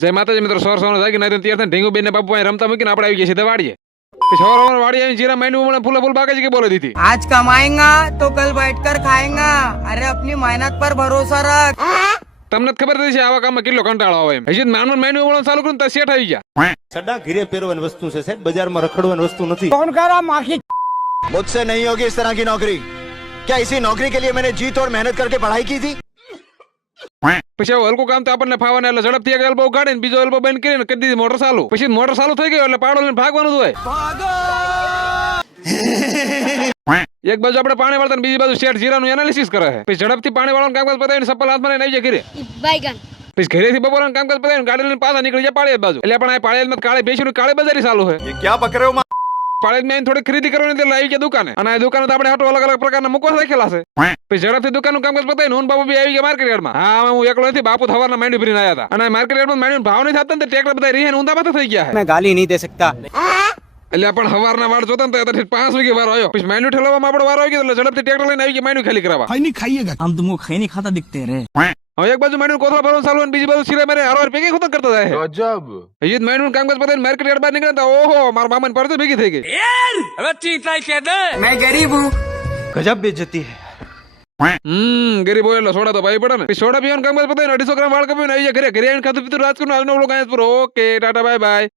જય માતાજી મિત્રો, સવાર સવાર જાગી નાઈ તૈયાર થઈને ઢીંગુ બેન ને બાપુ અહીં રમતા મૂકીને આપણે આવી ગયા સીધા વાડીએ. પછી સવાર સવાર વાડી આવીને જીરા માંડવી મને ફૂલે ફૂલ બાકી કે બોલે દીધી. आज कमाएगा तो कल बैठकर खाएगा। अरे अपनी मेहनत पर भरोसा रख। તમને જ ખબર નથી છે આવા કામમાં કેટલો કંટાળો આવે એમ. હજી નાનું માંડવી વળવાનું ચાલુ કર્યું તો શેઠ આવી ગયા. સડા ઘીરે પહેરવાની વસ્તુ છે સાહેબ, બજારમાં રખડવાની વસ્તુ નથી. कौन कह रहा माखी? मुझसे नहीं होगी इस तरह की नौकरी। क्या इसी नौकरी के लिए मैंने जी तोड़ मेहनत करके पढ़ाई की थी? પછી આવું હલકું કામ તો આપણને ફાવાને એટલે ઝડપથી એક એલ્બો કાઢીને બીજો એલ્બો બંધ કરીને કરી દીધી મોટર ચાલુ. પછી મોટર ચાલુ થઈ ગયો એટલે પાડો લઈને ભાગવાનું જ હોય. એક બાજુ આપણે પાણી વાળતા ને બીજી બાજુ શેઠ જીરાનું એનાલિસિસ કરે છે. પછી ઝડપથી પાણી વાળવાનું કામકાજ પતાવીને સપ્પલ હાથમાં લઈને આવી જાય ઘરે. बैगन પછી ઘરેથી બપોરનું કામકાજ પતાવીને ગાડી લઈને પાછા નીકળી જાય પાળિયાદ બાજુ. એટલે પણ આ પાળિયાદમાં કાળી બેસીને કાળી બજારી ચાલુ છે. ये क्या बक रहे हो? પાળિયાદમાં થોડી ખરીદી કરવાની એટલે આવી ગયા દુકાને. અને આ દુકાને તો આપણે હાટો અલગ અલગ પ્રકારના મુકવા રાખેલા છે. પછી ઝડપથી દુકાનનું કામકાજ પતાવીને હું બાપુ બી આવી ગયા માર્કેટ યાર્ડમાં. હા, હું એકલો નથી, બાપુ થવાના માંડવી ભરીને આવ્યા હતા. અને માર્કેટ યાર્ડમાં માંડવી ભાવ નહીં થતા ને ટ્રેક્ટર બધા રીહે ઊંધા પાછા થઈ ગયા છે. मैं गाली नहीं दे सकता। એટલે પણ હવારના વાળ જોતા ને તો 5 વાગે વારો આવ્યો. પછી માંડવી ઠેલવામાં આપણો વારો આવી ગયો એટલે ઝડપથી ટ્રેક્ટર લઈને આવી ગયા માંડવી ખાલી કરાવવા. हम तुमको खैनी खाता दिखते रे। હવે એક બાજુ માંડવી કોથળા ભરવાનું ચાલુ અને બીજી બાજુ સિરાય મારે હરવાર ભેગી ખતમ કરતા જાય. गजब। હજી જ માંડવીનું કામકાજ પતાવીને માર્કેટ યાર્ડ બહાર નીકળ્યા હતા. ઓહો, મારા મામાની પરત ભેગી થઈ ગઈ. मैं गरीब हूँ। गजब बेइज्जती है। ગરીબ હોય એટલે સોડા તો ભાઈ પડે ને. પછી સોડા પીવાનું કામકાજ પતાવીને 250 ગ્રામ વાળ કપીને આવી જાય ઘરે. ઘરે આવીને ખાધું પીધું રાજકોટનો આજનો વ્લોગ અહીંયા જ પૂરો. Okay, Tata, bye bye.